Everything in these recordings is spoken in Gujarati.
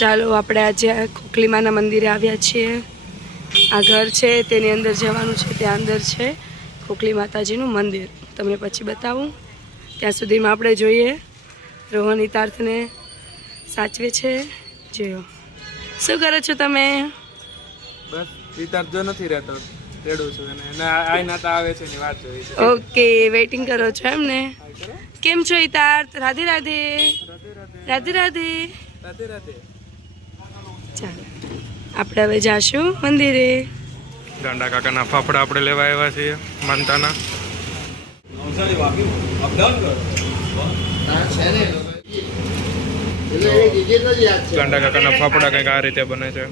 ચાલો આપણે આજે ખોખલીમાના મંદિરે આવ્યા છીએ. આ ઘર છે તેની અંદર જવાનું છે. ત્યાં અંદર છે ખોખલી માતાજીનું મંદિર. તમને પછી બતાવું. ત્યાં સુધીમાં આપણે જોઈએ રોહન હિતાર્થને સાચવે છે. જોયો શું કરો છો તમે? બસ હિતાર્થ જો નથી રહેતો, તેડું છું અને આઈ નાતા આવે છે ની વાત જોઈ છે. ઓકે, વેઇટિંગ કરો છો એમ ને? કેમ છો હિતાર્થ? રાધે રાધે. રાધે રાધે. રાધે રાધે. ચાલો આપણે હવે જાશું મંદિરે. ગાંડા કાકાના ફાફડા આપણે લેવા આવ્યા છીએ માનતાના. ગાંડા કાકાના ફાફડા કંઈક આ રીતે બને છે.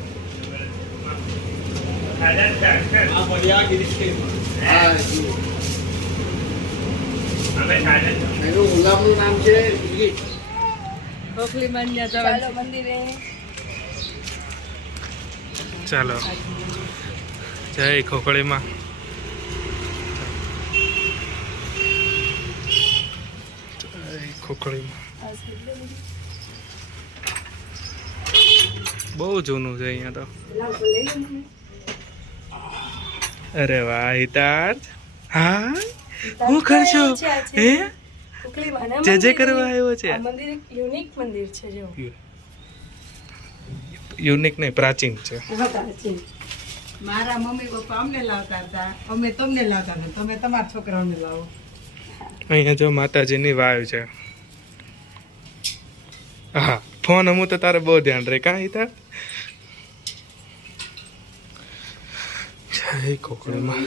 નામ છે મંદિરે. ચાલો, જય ખોખળીમાં. ખોખળીમાં બહુ જૂનું છે અહીંયા તો. અરે વાહ હિતાર્થ. હા હું કરશો હે? જે કરવા આવ્યો છે. મંદિર એક યુનિક મંદિર છે. જો યુનિક નહીં, પ્રાચીન છે. મારા મમ્મી પપ્પા અમને લાવતા હતા, અમે તમને લાવતા હતા, તમે તમારા છોકરાઓને લાવો. અહીંયા જો માતાજીની વાવ છે. હા, ફોન અમુક તો તારે બહુ ધ્યાન રહે કાં હિતા? જય ખોખળીમાં.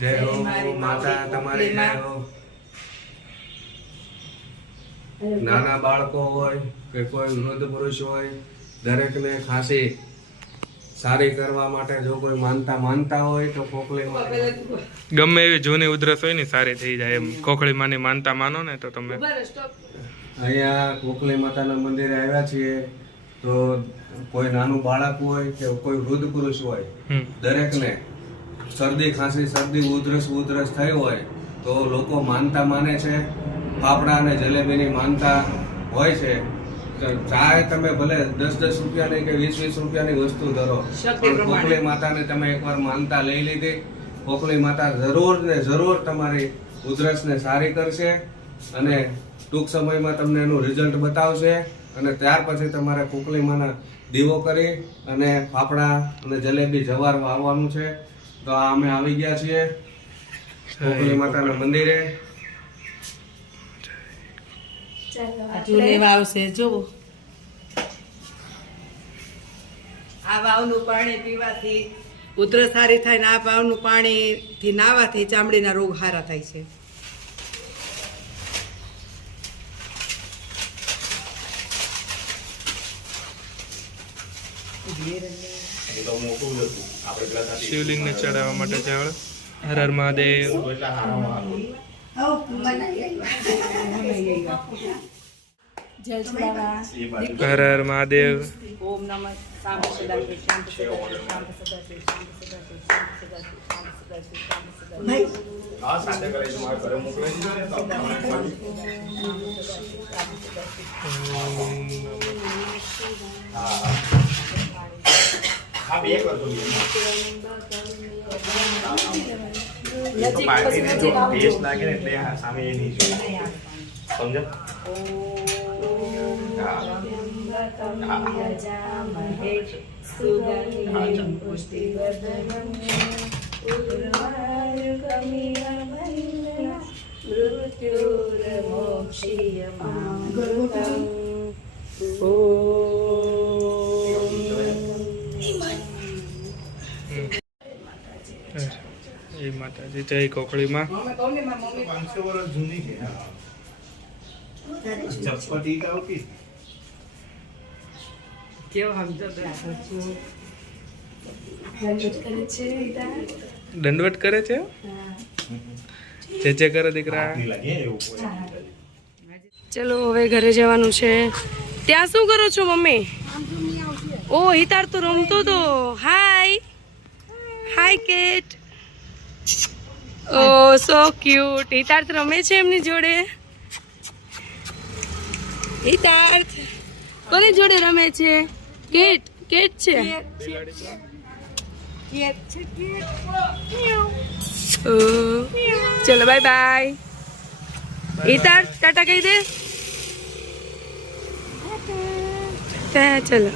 જય હો માતા, તમારી જય હો. નાના બાળકો હોય કે કોઈ વૃદ્ધ પુરુષ હોય, દરેકને ખાંસી સારી કરવા માટે જો કોઈ માનતા હોય તો ખોખલીમાં ગમે એવી જૂની ઉધરસ હોય ને સારી થઈ જાય એમ ખોખલીમાંની માનતા માનો ને તો તમે. અહીંયા ખોખલી માતાના મંદિરે આવ્યા છીએ તો કોઈ નાનું બાળક હોય કે કોઈ વૃદ્ધ પુરુષ હોય, દરેકને શરદી ખાંસી, શરદી ઉધરસ થઈ હોય તો લોકો માનતા માને છે. ફાફડા અને જલેબીની માનતા હોય છે. ચાહે તમે ભલે 10 રૂપિયાની કે 20 રૂપિયાની વસ્તુ ધરો, ખોખલી માતાને તમે એકવાર માનતા લઈ લીધી, ખોખલી માતા જરૂર ને જરૂર તમારી ઉધરસને સારી કરશે અને ટૂંક સમયમાં તમને એનું રિઝલ્ટ બતાવશે. અને ત્યાર પછી તમારે ખોખલી માના દીવો કરી અને ફાફડા અને જલેબી જવાર વાવવાનું છે. તો આ અમે આવી ગયા છીએ ખોખલી માતાના મંદિરે. જૂની વાવ છે જો. આ વાવનું પાણી પીવાથી ઉધરસ સારી થાય ને આ વાવનું પાણીથી નાવાથી ચામડીના રોગ સારા થાય છે. શિવલિંગને ચડાવવા માટે જળ. હર હર મહાદેવ. હર હર મહાદેવ. ઓમ નમઃ શાંત સદા શાંત સદા શાંત સદા શાંત સદા આ સાથે કરે છે મારા ઘરે મોકલે છે ને તો હા બે કર દો તો પાર્ટીને જો ટેસ્ટ લાગે ને એટલે સામે એ નહીં સમજો. જય માતાજી. જય ખોખળીમાં. 500 વર્ષ જૂની છે. ચપટી का ओके કેવો સમજો રાખો છો. દંડવટ કરે છે. જે કરે દીકરા. ચલો હવે ઘરે જવાનું છે. ત્યાં શું કરો છો મમ્મી? ઓ હિતાર તો રમતો તો. હાય હાય કેટ. ઓ સો ક્યુટ. હિતાર્થ રમે છે એમની જોડે. હિતાર્થ કોની જોડે રમે છે? કેટ કેટ છે. ઓ, ચલો બાય બાય. હિતાર્થ ટાટા કહી દે. ચલો.